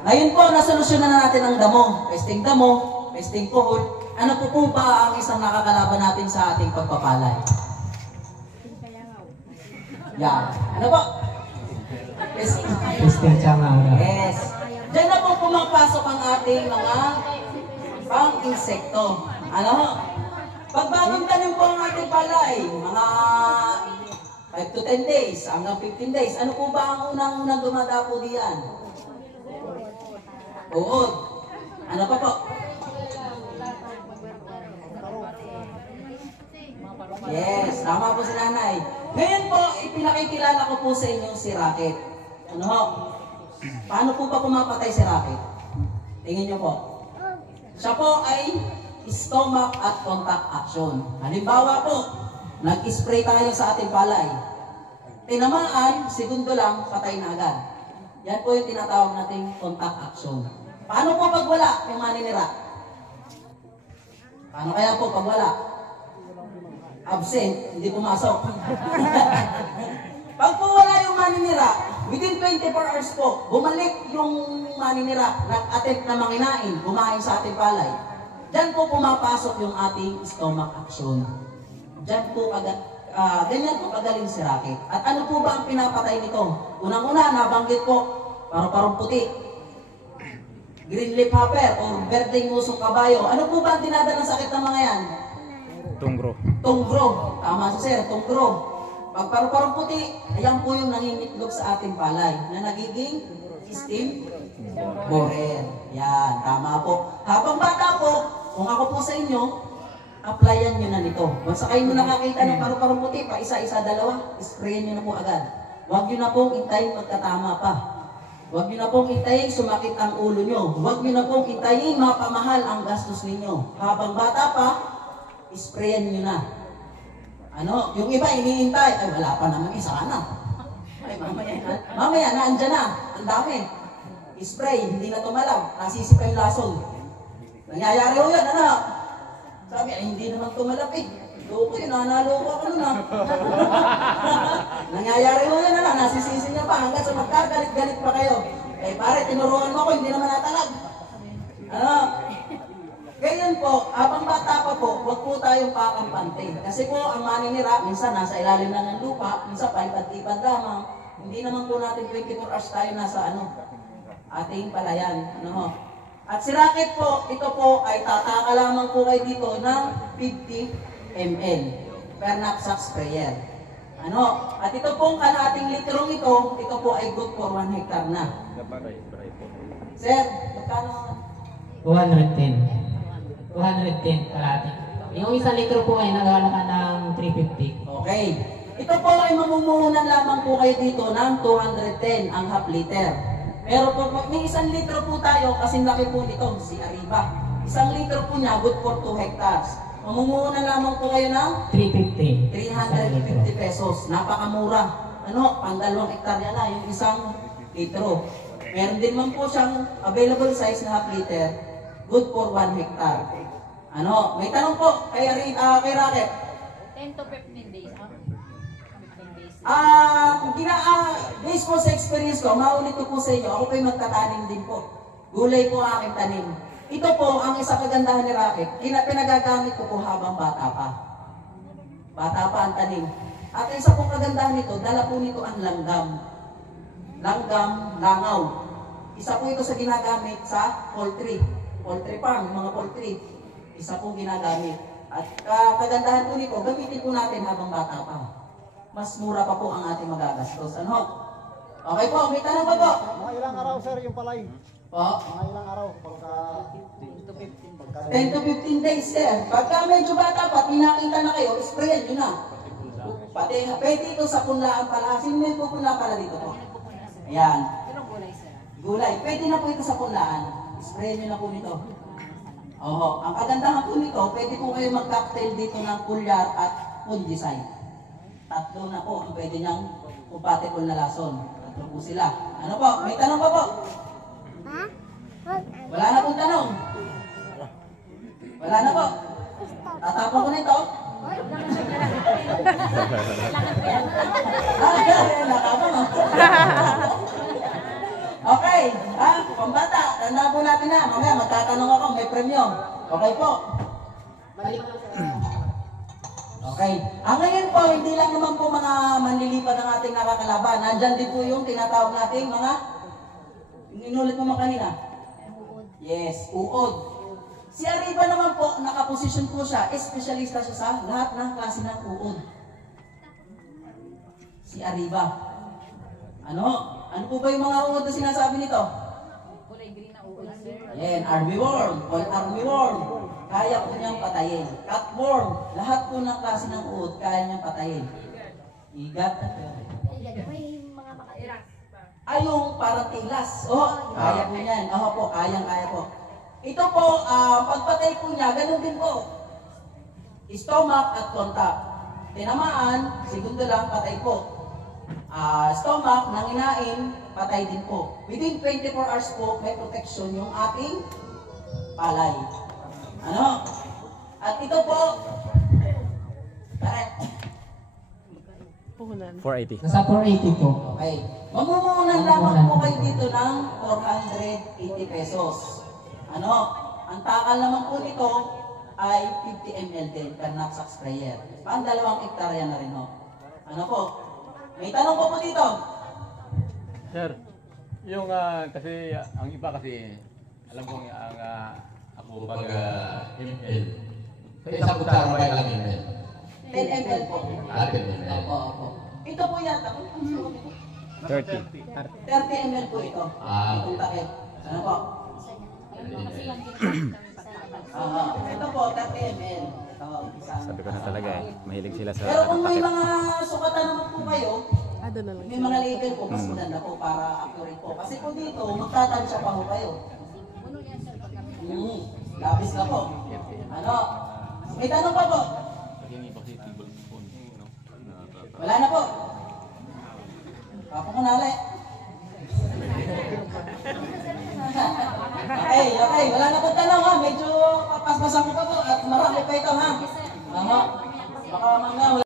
Ngayon po, nasolusyonan na natin ang damo. Pesting puhol. Ano po ba ang isang nakakalaban natin sa ating pagpapalay? Yan. Ano po? Pesting tiyanga. Yes. Diyan na po pumapasok ang ating mga pang-insekto. Ano? Pag bagong tanim po ang ating palay, mga 5 to 10 days, hanggang 15 days, ano po ba ang unang-unang dumadapo diyan? Uod. Ano pa po? Yes, tama po si nanay. Ngayon po, ipinakikilala ko po sa inyo si Rocket. Ano ho? Paano po ba pumapatay si Rocket? Tingin nyo po. Siya po ay stomach at contact action. Halimbawa po, nag-spray tayo sa ating palay. Tinamaan, segundo lang, patay na agad. Yan po yung tinatawag nating contact action. Paano po pag wala yung maninira? Paano kaya po pag wala? Absent, hindi pumasok. Pag po wala yung maninira, within 24 hours po, bumalik yung maninira, nag-attempt na manginain, kumain sa ating palay. Diyan po pumapasok yung ating stomach action. Diyan po ganyan po kagaling si Rocket. At ano po ba ang pinapatay nito? Unang-una, nabanggit po, paru-parong puti, green leaf hopper, o berdeng musong kabayo. Ano po ba ang dinadala ng sakit ng mga yan? Tunggro. Tunggro. Tama si sir, tunggro. Pag paru-parong puti, ayan po yung nangingitlog sa ating palay na nagiging steam borer. Yan, tama po. Habang bata po, kung ako po sa inyo, applyan nyo na nito. Basta kayo mo nakakita ng paru-parong puti, pa isa-isa, dalawa, sprayin nyo na po agad. Huwag nyo na pong intayin magkatama pa. Huwag nyo na pong intayin sumakit ang ulo nyo. Huwag nyo na pong intayin mapamahal ang gastos ninyo. Habang bata pa, sprayan nyo na. Ano? Yung iba iniintay, ay wala pa naman, isa na. Ay mamaya na, andyan na. Ang dami. Spray, hindi na tumalab. Nasisipa yung lasol. Nangyayari ho yan, ano? Sabi, ay hindi naman tumalab eh. Loko yun, nanalo ko nun ah. Nangyayari ho yan, ano? Nasisisi niya pa hanggang sa magkagalit-galit pa kayo. Eh pare, tinuruan mo ako, hindi naman natalag. Ano? Ganyan po, habang bata pa po, huwag po tayong pakampante. Kasi po, ang maninira, minsan nasa ilalim na ng lupa, minsan palipad-lipad lamang. Hindi naman po natin 24 hours tayo nasa ating palayan. Ano? At si Rocket po, ito po ay tataka lamang po kayo dito ng 50 ml per knapsack sprayer. Ano? At ito pong kalating litrong ito po ay good for 1 hectare na. Sir, magkano? 210 kalahati. Yung 1 litro po ay naghahalaga ng 350. Okay. Ito po ay mamumuhunan lamang po kayo dito ng 210 ang half liter. Pero po, may 1 litro po tayo, kasing laki po nito, si Arriba. 1 litro po niya, good for 2 hectares. Mamumuhunan lamang po kayo ng 350 pesos. Napakamura. Ano, pang 2 hektarya na, yung 1 litro. Meron din man po siyang available size na half liter, good for 1 hectare. Ano, may tanong po kay Rocket. 10 to 15 days. 15 days. Based po sa experience ko, maulit ko po sa inyo, ako po'y magtatanim din po. Gulay po ang aking tanim. Ito po ang isang kagandahan ni Rocket. Pinagagamit ko po habang bata pa. Bata pa ang tanim. At isa pong kagandahan nito, dala po nito ang langgam. Langgam, langaw. Isa po ito sa ginagamit sa poultry. Poultry farm, mga poultry. Isa po ginagamit. At kagandahan po nito, gamitin po natin habang bata pa. Mas mura pa po ang ating magagastos. Ano? Okay po, may tanong pa po. Mga ilang araw sir yung palay? Po? Mga ilang araw? Pagka 10 to 15 days, sir. Pagka medyo bata pa, pinakita na kayo, sprayan nyo na. Pati, pwede ito sa punlaan pala. Sino may pupunla pala dito po? Ayan. Anong gulay, sir? Gulay. Pwede na po ito sa punlaan. Sprayan nyo na po nito. Oo. Ang kagandahan po nito, pwede po kayo mag-cocktail dito ng pulyar at fungicide. Tatlo na po ang pwede niyang compatible na lason. Tatlo po sila. Ano po? May tanong pa po? Wala na pong tanong. Wala na po. Tatapon ko na ito. Okay. Pambata. tandaan po natin na. Mamaya magtatanong ako, may premyo. Okay po? Okay. Ngayon po, hindi lang naman po mga manlilipad ang ating nakakalaban. Nandyan din po yung tinatawag nating mga, inulit mo mga kanina? Yes, uod. Si Arriba naman po, nakaposisyon po siya, espesyalista siya sa lahat ng klase ng uod. Si Arriba. Ano? Ano po ba yung mga uod na sinasabi nito? Kulay green na uod, sir. Ayan, armyworm, point armyworm. Kaya po niyang patayin. Cutworm, lahat po ng klase ng uod, kaya niyang patayin. Igat. May mga makairas. Ay, yung parang tilas. Oh, kaya po niyan. Po, kaya po. Ito po, pagpatay po niya, ganun din po. Stomach at contact. Tinamaan, segundo lang, patay po. Stomach, nanginain, patay din po. Within 24 hours po, may protection yung ating palay. Ano? At ito po, 480. Nasa 480 po. okay. Mamumunan lamang po kayo dito ng 480 pesos. Ano? Ang takal naman po nito ay 50 ml din per knapsack sprayer. Pang 2 hektarya na rin, no? Ano po? May tanong po dito. Sir, yung kasi ang iba kasi alam kong ang ako pag ML. Sa isang kutsara ba ilang ML? 10 ml po. 10 ml. Opo. Ito po yata. 30. 30 ml po ito. Itong takip. Ano po? Kasi yan din Ito po, 30 ml. Ito, isa. Sabi ko na talaga eh. Mahilig sila sa Pero kung may takip. mga sukatan naman po kayo, may mga label po, mas maganda po para accurate po. Kasi po dito, magtatansya pa po kayo. Labis na po. Ano? May tanong pa po? Wala na po. Papo ko na ulit. Okay. Wala na po tanong ha. Medyo papaspasan ko pa po at marami pa ito ha. Baka mga